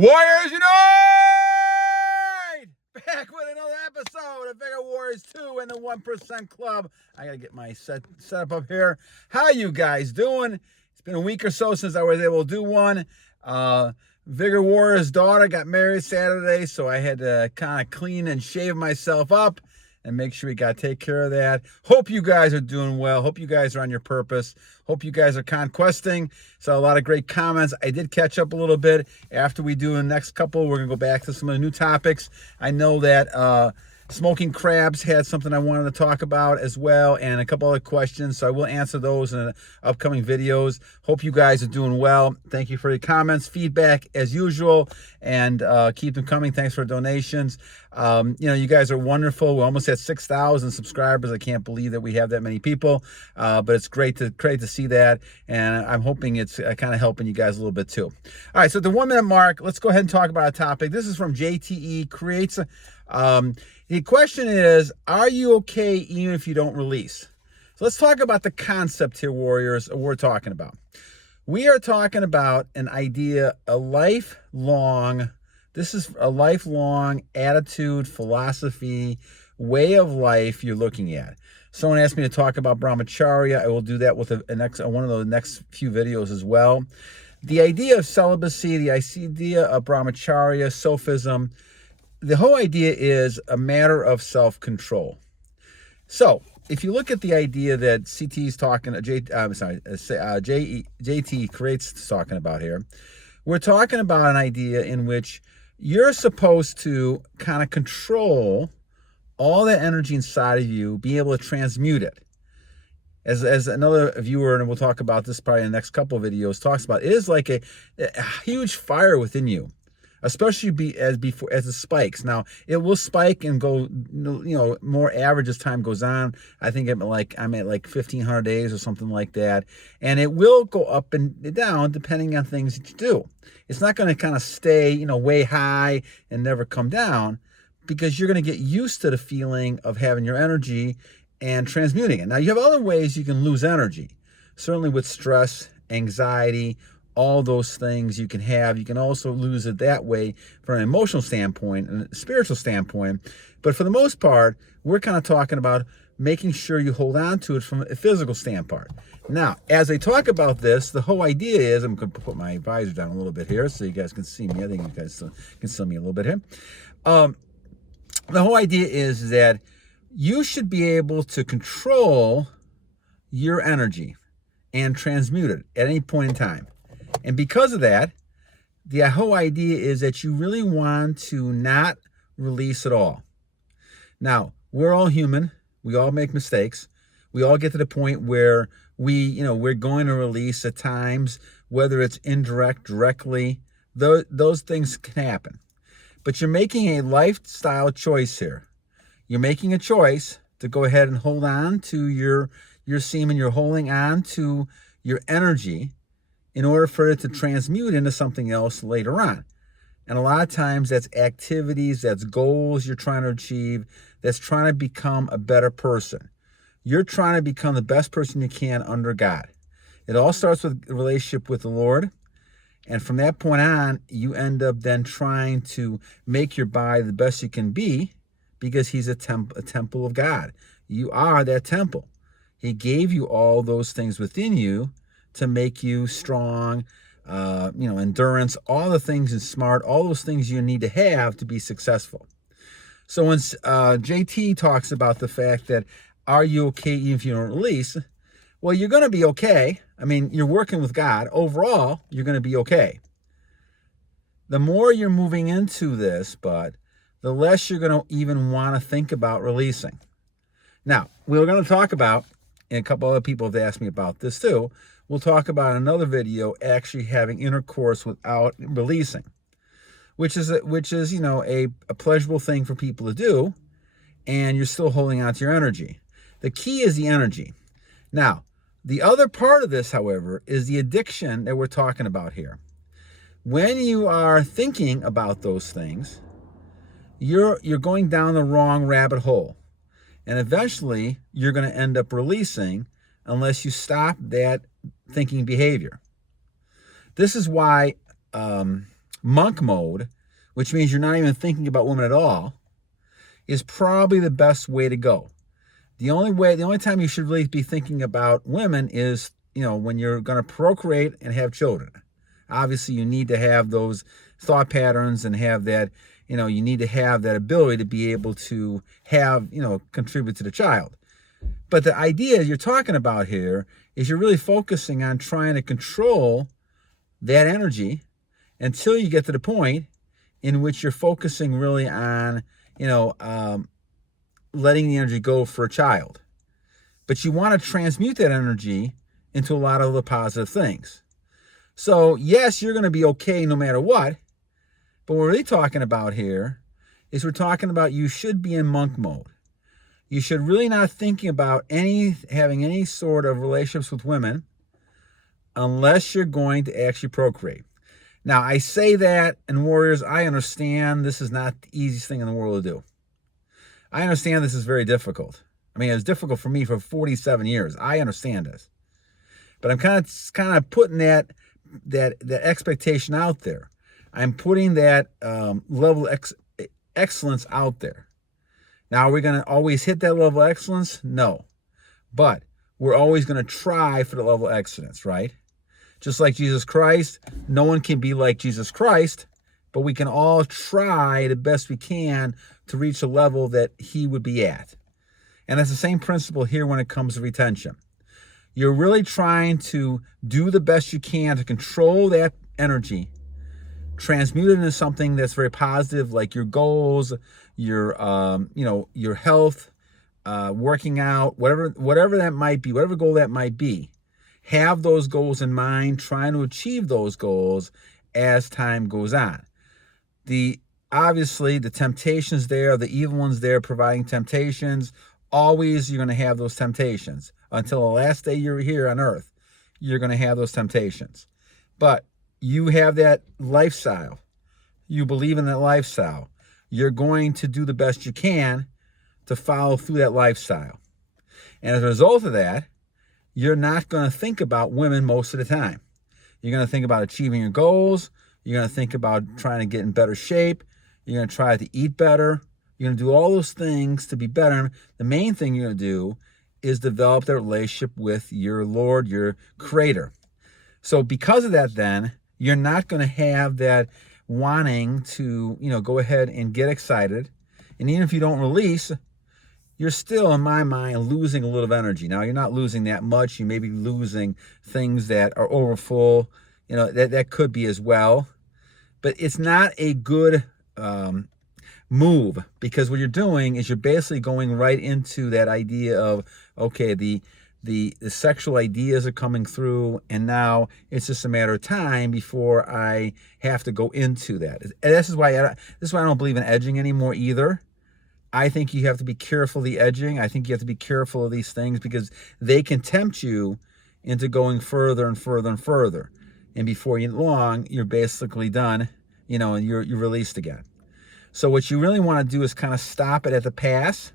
Warriors Unite! Back with another episode of Vigor Warriors 2 and the 1% Club. I gotta get my setup up here. How you guys doing? It's been a week or so since I was able to do one. Vigor Warriors' daughter got married Saturday, so I had to kind of clean and shave myself up and make sure we got to take care of that. Hope you guys are doing well. Hope you guys are on your purpose. Hope you guys are conquesting. So a lot of great comments. I did catch up a little bit. After we do the next couple, we're going to go back to some of the new topics. I know that Smoking Crabs had something I wanted to talk about as well, and a couple other questions, so I will answer those in the upcoming videos. Hope you guys are doing well. Thank you for your comments, feedback as usual, and keep them coming. Thanks for donations. You guys are wonderful. We're almost at 6,000 subscribers. I can't believe that we have that many people, but it's great to see that, and I'm hoping it's kind of helping you guys a little bit too. All right, so at the 1 minute mark, let's go ahead and talk about a topic. This is from JTE Creates. The question is, are you okay even if you don't release? So let's talk about the concept here, Warriors, we're talking about. We are talking about an idea, this is a lifelong attitude, philosophy, way of life you're looking at. Someone asked me to talk about brahmacharya. I will do that with one of the next few videos as well. The idea of celibacy, the idea of brahmacharya, sophism, the whole idea is a matter of self-control. So, if you look at the idea that JTE Creates is talking about here, we're talking about an idea in which you're supposed to kind of control all that energy inside of you, be able to transmute it. As another viewer, and we'll talk about this probably in the next couple of videos, talks about, it is like a huge fire within you. Especially as it spikes. Now, it will spike and go, more average as time goes on. I think I'm at like 1,500 days or something like that. And it will go up and down depending on things that you do. It's not going to kind of stay, way high and never come down, because you're going to get used to the feeling of having your energy and transmuting it. Now, you have other ways you can lose energy. Certainly with stress, anxiety, all those things you can have. You can also lose it that way from an emotional standpoint and a spiritual standpoint. But for the most part, we're kind of talking about making sure you hold on to it from a physical standpoint. Now, as I talk about this, the whole idea is, I'm going to put my visor down a little bit here so you guys can see me. I think you guys can see me a little bit here. The whole idea is that you should be able to control your energy and transmute it at any point in time. And because of that, the whole idea is that you really want to not release at all. Now, we're all human. We all make mistakes. We all get to the point where we're going to release at times, whether it's indirect, directly. Those things can happen. But you're making a lifestyle choice here. You're making a choice to go ahead and hold on to your semen. You're holding on to your energy in order for it to transmute into something else later on. And a lot of times that's activities, that's goals you're trying to achieve, that's trying to become a better person. You're trying to become the best person you can under God. It all starts with a relationship with the Lord. And from that point on, you end up then trying to make your body the best you can be, because he's a temple of God. You are that temple. He gave you all those things within you to make you strong, endurance, all the things is smart, all those things you need to have to be successful. So when JT talks about the fact that, are you okay even if you don't release? Well, you're going to be okay. I mean, you're working with God. Overall, you're going to be okay. The more you're moving into this, but the less you're going to even want to think about releasing. Now, we're going to talk about, and a couple other people have asked me about this too, we'll talk about another video actually having intercourse without releasing, which is a pleasurable thing for people to do, and you're still holding on to your energy. The key is the energy. Now, the other part of this, however, is the addiction that we're talking about here. When you are thinking about those things, you're going down the wrong rabbit hole, and eventually you're going to end up releasing unless you stop that thinking behavior. This is why monk mode, which means you're not even thinking about women at all, is probably the best way to go. The only time you should really be thinking about women is, when you're going to procreate and have children. Obviously, you need to have those thought patterns and have that, you need to have that ability to be able to have, contribute to the child. But the idea you're talking about here is you're really focusing on trying to control that energy until you get to the point in which you're focusing really on, letting the energy go for a child. But you want to transmute that energy into a lot of the positive things. So yes, you're going to be okay no matter what. But what we're really talking about here is we're talking about you should be in monk mode. You should really not thinking about having any sort of relationships with women unless you're going to actually procreate. Now, I say that, and warriors, I understand this is not the easiest thing in the world to do. I understand this is very difficult. I mean, it was difficult for me for 47 years. I understand this. But I'm kind of putting that expectation out there. I'm putting that level of excellence out there. Now, are we going to always hit that level of excellence? No. But we're always going to try for the level of excellence, right? Just like Jesus Christ, no one can be like Jesus Christ, but we can all try the best we can to reach a level that he would be at. And that's the same principle here when it comes to retention. You're really trying to do the best you can to control that energy, transmute it into something that's very positive, like your goals, your health, working out, whatever that might be, whatever goal that might be. Have those goals in mind, trying to achieve those goals as time goes on. Obviously, the temptations there, the evil ones there providing temptations, always you're going to have those temptations. Until the last day you're here on earth, you're going to have those temptations. But you have that lifestyle. You believe in that lifestyle. You're going to do the best you can to follow through that lifestyle. And as a result of that, you're not going to think about women most of the time. You're going to think about achieving your goals. You're going to think about trying to get in better shape. You're going to try to eat better. You're going to do all those things to be better. The main thing you're going to do is develop that relationship with your Lord, your Creator. So because of that, then, you're not going to have that wanting to, go ahead and get excited. And even if you don't release, you're still, in my mind, losing a little energy. Now, you're not losing that much. You may be losing things that are overfull. That could be as well. But it's not a good move, because what you're doing is you're basically going right into that idea of, okay, the sexual ideas are coming through, and now it's just a matter of time before I have to go into that. And this is why I don't believe in edging anymore either. I think you have to be careful of the edging. I think you have to be careful of these things because they can tempt you into going further and further and further. And before long, you're basically done, and you're released again. So what you really want to do is kind of stop it at the pass.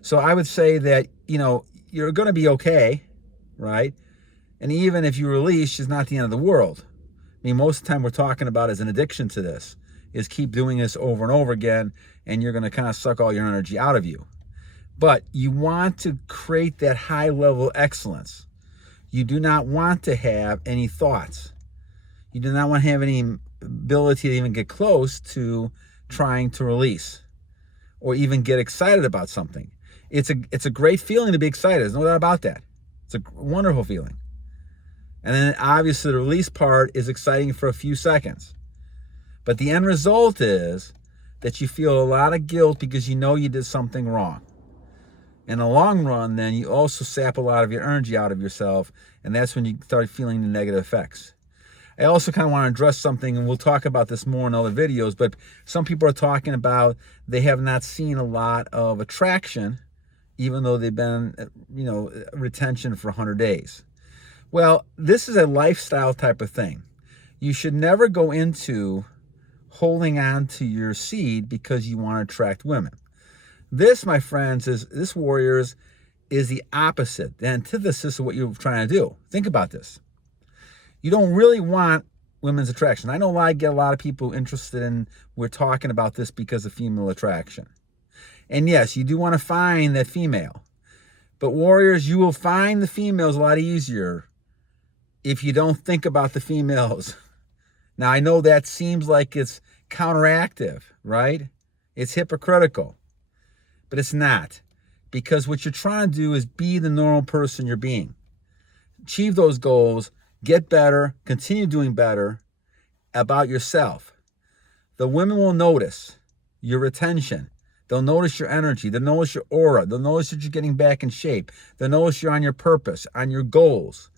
So I would say that, you're going to be okay, right? And even if you release, it's not the end of the world. I mean, most of the time we're talking about is an addiction to this, is keep doing this over and over again, and you're going to kind of suck all your energy out of you. But you want to create that high level of excellence. You do not want to have any thoughts. You do not want to have any ability to even get close to trying to release or even get excited about something. It's a great feeling to be excited. There's no doubt about that. It's a wonderful feeling. And then obviously the release part is exciting for a few seconds. But the end result is that you feel a lot of guilt because you know you did something wrong. In the long run, then you also sap a lot of your energy out of yourself, and that's when you start feeling the negative effects. I also kind of want to address something, and we'll talk about this more in other videos, but some people are talking about they have not seen a lot of attraction, even though they've been, retention for 100 days. Well, this is a lifestyle type of thing. You should never go into holding on to your seed because you want to attract women. This, my friends, warriors, is the opposite, the antithesis of what you're trying to do. Think about this. You don't really want women's attraction. I know I get a lot of people interested in, we're talking about this because of female attraction. And yes, you do want to find that female. But warriors, you will find the females a lot easier if you don't think about the females. Now, I know that seems like it's counteractive, right? It's hypocritical, but it's not. Because what you're trying to do is be the normal person you're being. Achieve those goals, get better, continue doing better about yourself. The women will notice your retention. They'll notice your energy. They'll notice your aura. They'll notice that you're getting back in shape. They'll notice you're on your purpose, on your goals.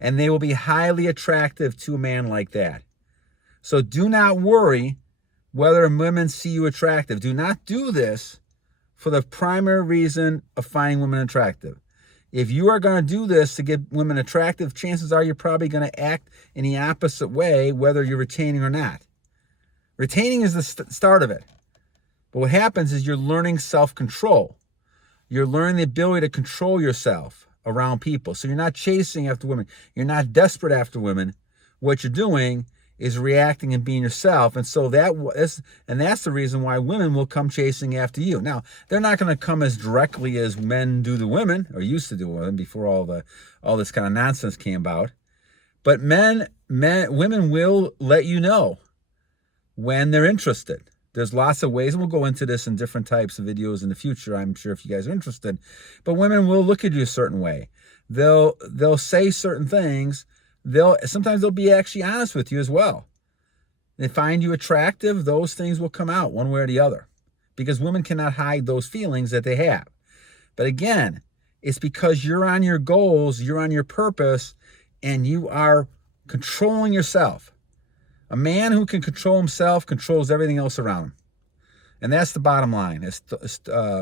And they will be highly attractive to a man like that. So do not worry whether women see you attractive. Do not do this for the primary reason of finding women attractive. If you are going to do this to get women attractive, chances are you're probably going to act in the opposite way, whether you're retaining or not. Retaining is the start of it. But what happens is you're learning self-control. You're learning the ability to control yourself around people. So you're not chasing after women. You're not desperate after women. What you're doing is reacting and being yourself. And so that's the reason why women will come chasing after you. Now, they're not going to come as directly as men do to women, or used to do women before all this kind of nonsense came about. But women will let you know when they're interested. There's lots of ways, and we'll go into this in different types of videos in the future, I'm sure, if you guys are interested. But women will look at you a certain way. They'll say certain things. Sometimes they'll be actually honest with you as well. They find you attractive, those things will come out one way or the other, because women cannot hide those feelings that they have. But again, it's because you're on your goals, you're on your purpose, and you are controlling yourself. A man who can control himself controls everything else around him. And that's the bottom line, as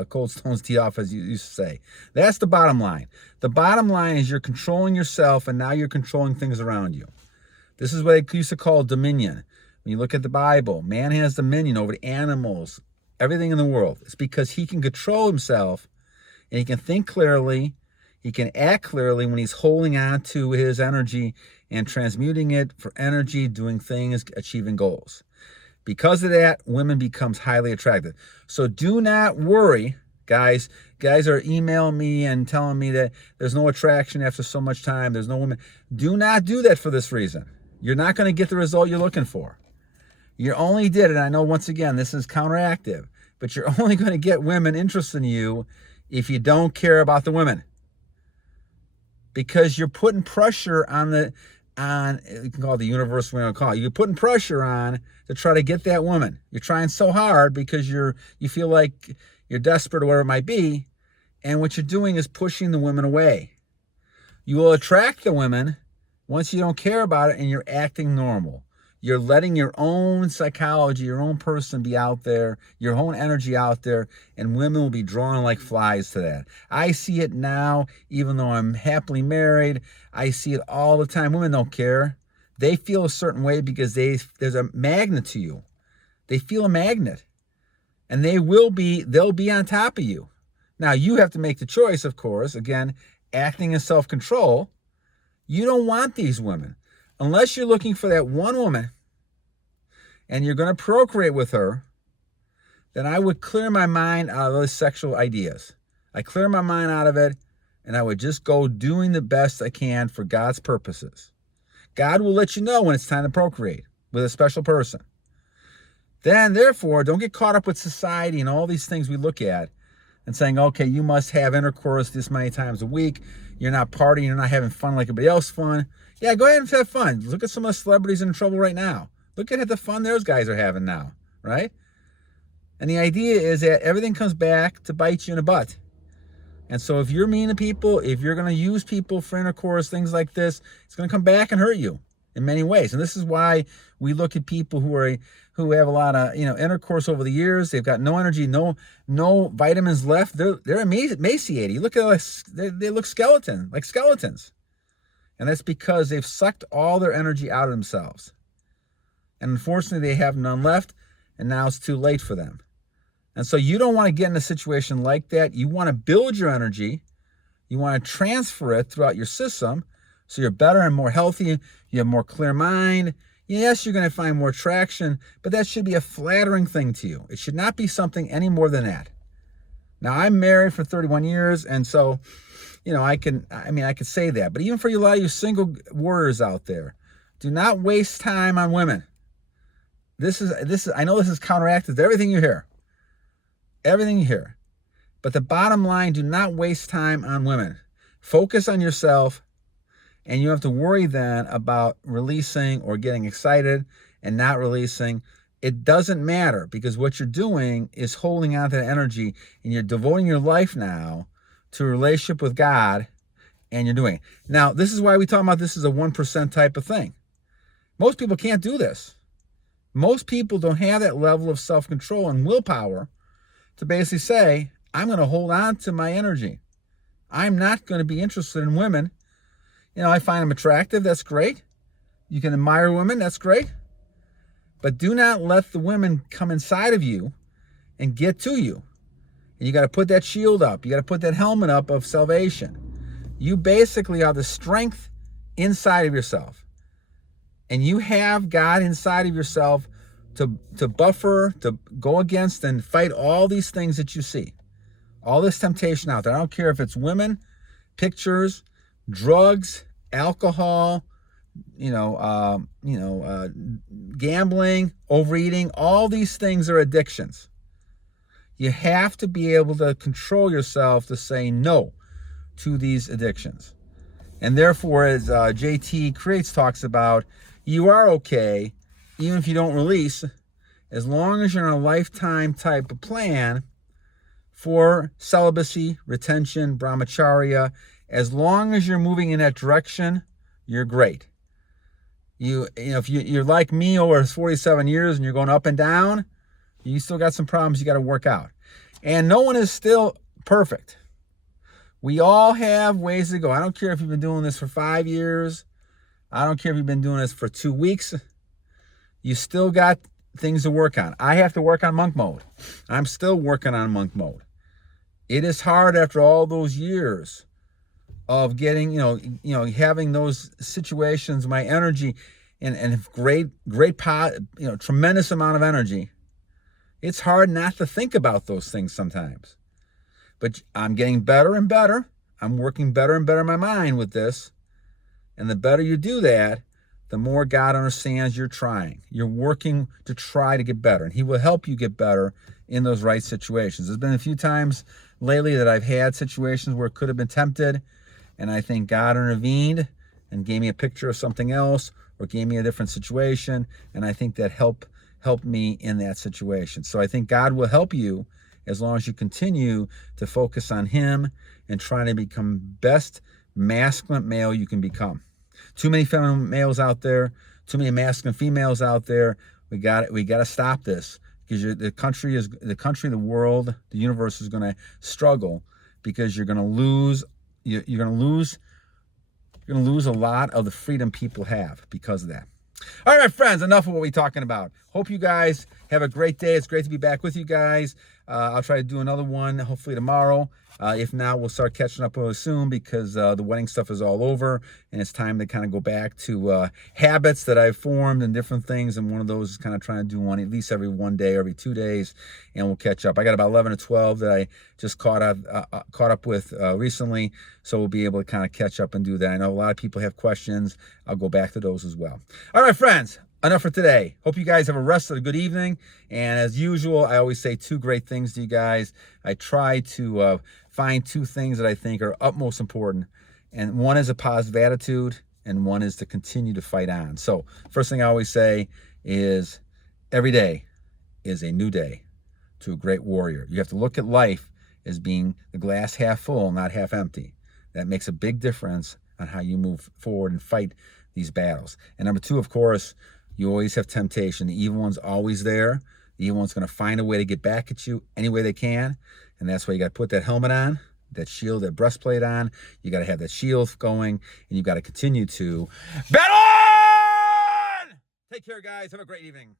Cold Stones tee off, as you used to say. That's the bottom line. The bottom line is you're controlling yourself, and now you're controlling things around you. This is what they used to call dominion. When you look at the Bible, man has dominion over the animals, everything in the world. It's because he can control himself, and he can think clearly, he can act clearly when he's holding on to his energy and transmuting it for energy, doing things, achieving goals. Because of that, women becomes highly attractive. So do not worry, guys. Guys are emailing me and telling me that there's no attraction after so much time. There's no women. Do not do that for this reason. You're not going to get the result you're looking for. You only did it. I know, once again, this is counteractive, but you're only going to get women interested in you if you don't care about the women. Because you're putting pressure on you can call it the universe, we're going to call it. You're putting pressure on to try to get that woman. You're trying so hard because you feel like you're desperate or whatever it might be. And what you're doing is pushing the women away. You will attract the women once you don't care about it and you're acting normal. You're letting your own psychology, your own person be out there, your own energy out there, and women will be drawn like flies to that. I see it now, even though I'm happily married. I see it all the time. Women don't care. They feel a certain way because there's a magnet to you. They feel a magnet. And they'll be on top of you. Now, you have to make the choice, of course, again, acting in self-control. You don't want these women. Unless you're looking for that one woman and you're going to procreate with her, then I would clear my mind out of those sexual ideas. I clear my mind out of it, and I would just go doing the best I can for God's purposes. God will let you know when it's time to procreate with a special person. Then, therefore, don't get caught up with society and all these things we look at and saying, okay, you must have intercourse this many times a week. You're not partying. You're not having fun like everybody else fun. Yeah, go ahead and have fun. Look at some of the celebrities in trouble right now. Look at the fun those guys are having now, right? And the idea is that everything comes back to bite you in the butt. And so if you're mean to people, if you're going to use people for intercourse, things like this, it's going to come back and hurt you in many ways. And this is why we look at people who have a lot of intercourse over the years. They've got no energy, no vitamins left. They're emaciated. You look at they look like skeletons. And that's because they've sucked all their energy out of themselves. And unfortunately, they have none left, and now it's too late for them. And so you don't want to get in a situation like that. You want to build your energy. You want to transfer it throughout your system so you're better and more healthy. You have more clear mind. Yes, you're going to find more traction, but that should be a flattering thing to you. It should not be something any more than that. Now, I'm married for 31 years, and so, I could say that. But even for a lot of you single warriors out there, do not waste time on women. I know this is counteracted to everything you hear. Everything you hear. But the bottom line, do not waste time on women. Focus on yourself, and you have to worry then about releasing or getting excited and not releasing. It doesn't matter, because what you're doing is holding on to that energy, and you're devoting your life now to a relationship with God, and you're doing it. Now, this is why we talk about this is a 1% type of thing. Most people can't do this. Most people don't have that level of self-control and willpower to basically say, I'm going to hold on to my energy. I'm not going to be interested in women. I find them attractive. That's great. You can admire women. That's great. But do not let the women come inside of you and get to you. And you got to put that shield up. You got to put that helmet up of salvation. You basically are the strength inside of yourself. And you have God inside of yourself to buffer, to go against and fight all these things that you see. All this temptation out there. I don't care if it's women, pictures, drugs, alcohol, gambling, overeating. All these things are addictions. You have to be able to control yourself to say no to these addictions. And therefore, as JTE Creates talks about, you are okay, even if you don't release, as long as you're on a lifetime type of plan for celibacy, retention, brahmacharya. As long as you're moving in that direction, you're great. If you're like me over 47 years and you're going up and down, you still got some problems you got to work out. And no one is still perfect. We all have ways to go. I don't care if you've been doing this for 5 years. I don't care if you've been doing this for 2 weeks. You still got things to work on. I have to work on monk mode. I'm still working on monk mode. It is hard after all those years of getting, having those situations, my energy and tremendous amount of energy. It's hard not to think about those things sometimes. But I'm getting better and better. I'm working better and better in my mind with this. And the better you do that, the more God understands you're trying. You're working to try to get better. And He will help you get better in those right situations. There's been a few times lately that I've had situations where it could have been tempted, and I think God intervened and gave me a picture of something else or gave me a different situation, and I think that helped me in that situation. So I think God will help you as long as you continue to focus on Him and try to become best masculine male you can become. Too many feminine males out there, too many masculine females out there. We got to stop this, because the country, the world, the universe is going to struggle, because you're going to lose. You're going to lose a lot of the freedom people have because of that. All right, my friends, enough of what we're talking about. Hope you guys have a great day. It's great to be back with you guys. I'll try to do another one hopefully tomorrow. If not, we'll start catching up soon, because the wedding stuff is all over, and it's time to kind of go back to habits that I've formed and different things. And one of those is kind of trying to do one at least every 1 day, every 2 days, and we'll catch up. I got about 11 or 12 that I just caught up with recently, so we'll be able to kind of catch up and do that. I know a lot of people have questions. I'll go back to those as well. All right, friends. Enough for today. Hope you guys have a rest of a good evening. And as usual, I always say 2 great things to you guys. I try to find 2 things that I think are utmost important. And one is a positive attitude, and one is to continue to fight on. So first thing I always say is, every day is a new day to a great warrior. You have to look at life as being the glass half full, not half empty. That makes a big difference on how you move forward and fight these battles. And number 2, of course, you always have temptation. The evil one's always there. The evil one's going to find a way to get back at you any way they can. And that's why you got to put that helmet on, that shield, that breastplate on. You got to have that shield going, and you got to continue to battle on! Take care, guys. Have a great evening.